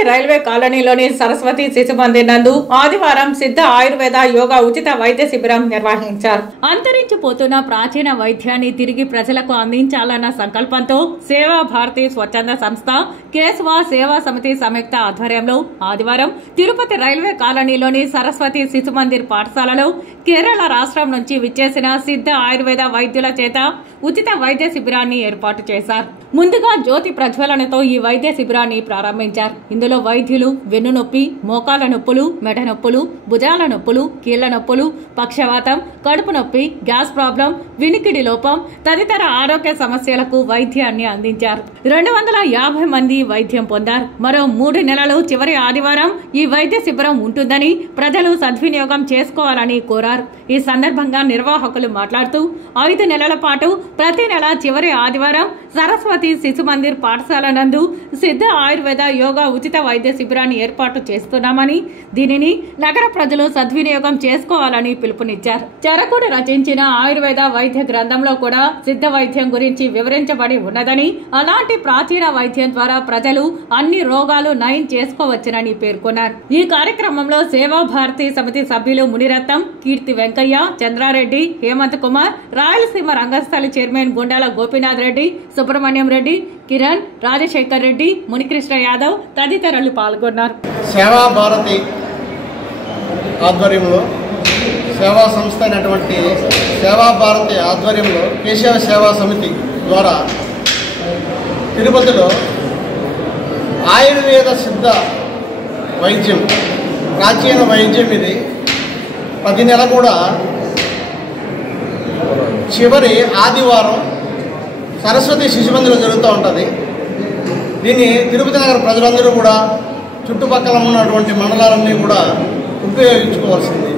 Tirupati railway కాలనీలోని సరస్వతి శిశు మందిర్ నందు ఆదివారం సిద్ధ ఆయుర్వేద యోగా ఉచిత వైద్య శిబిరం నిర్వహించారు. అంతరించిపోతున్న ప్రాచీన వైద్యాన్ని తిరిగి ప్రజలకు అందించాలన్న సంకల్పంతో సేవా భారతి స్వచ్ఛంద సంస్థ కేశవ సేవా సమితి సంయుక్త ఆధ్వర్యంలో ఆదివారం తిరుపతి రైల్వే కాలనీలోని సరస్వతి శిశు మందిర్ పాఠశాలలో కేరళ రాష్ట్రం నుంచి విచ్చేసిన సిద్ధ ఆయుర్వేద వైద్యుల చేత ఉచిత వైద్య శిబిరాన్ని ఏర్పాటు చేశారు. ముందుగా జ్యోతి ప్రజ్వలనతో ఈ వైద్య శిబిరాన్ని ప్రారంభించారు. ఇందులో వైద్యులు వెన్నునొప్పి, మోకాల నొప్పులు, మెడ నొప్పులు, భుజాల నొప్పులు, కీళ్ల నొప్పులు, పక్షవాతం, కడుపు నొప్పి, గ్యాస్ ప్రాబ్లం, వినికిడి లోపం తదితర ఆరోగ్య సమస్యలకు వైద్యాన్ని అందించారు. 250 మంది వైద్యం పొందారు. మరో 3 నెలలు చివరి ఆదివారం ఈ వైద్య శిబిరం ఉంటుందని ప్రజలు సద్వినియోగం చేసుకోవాలని కోరారు. ఈ సందర్భంగా నిర్వాహకులు మాట్లాడుతూ 5 నెలల పాటు ప్రతి నెల చివరి ఆదివారం సరస్వతి శిశు మందిర్ పాఠశాల నందు సిద్ధ ఆయుర్వేద యోగా ఉచిత వైద్య శిబిరాన్ని ఏర్పాటు చేస్తున్నామని, దీనిని నగర ప్రజలు సద్వినియోగం చేసుకోవాలని పిలుపునిచ్చారు. చరకుడు రచించిన ఆయుర్వేద వైద్య గ్రంథంలో కూడా సిద్ధ వైద్యం గురించి వివరించబడి ఉన్నదని, అలాంటి ప్రాచీన వైద్యం ద్వారా ప్రజలు అన్ని రోగాలు నయం చేసుకోవచ్చునని పేర్కొన్నారు. ఈ కార్యక్రమంలో సేవా భారతి సమితి సభ్యులు మునిరత్నం, కీర్తి వెంకయ్య, చంద్రారెడ్డి, హేమంత్ కుమార్, రాయలసీమ రంగస్థలి చైర్మన్ గుండాల గోపీనాథ్ రెడ్డి, సుబ్రహ్మణ్యం రెడ్డి, కిరణ్, రాజశేఖర్ రెడ్డి, మునికృష్ణ యాదవ్ తదితరులు పాల్గొన్నారు. సేవా భారతి ఆధ్వర్యంలో సేవా సంస్థ అయినటువంటి సేవా భారతి ఆధ్వర్యంలో కేశవ సేవా సమితి ద్వారా తిరుపతిలో ఆయుర్వేద సిద్ధ వైద్యం, ప్రాచీన వైద్యం ఇది ప్రతి నెల కూడా చివరి ఆదివారం సరస్వతి శిశు మందిర్లో జరుగుతూ ఉంటుంది. దీన్ని తిరుపతి నగర ప్రజలందరూ కూడా చుట్టుపక్కల ఉన్నటువంటి మండలాలన్నీ కూడా ఉపయోగించుకోవాల్సింది.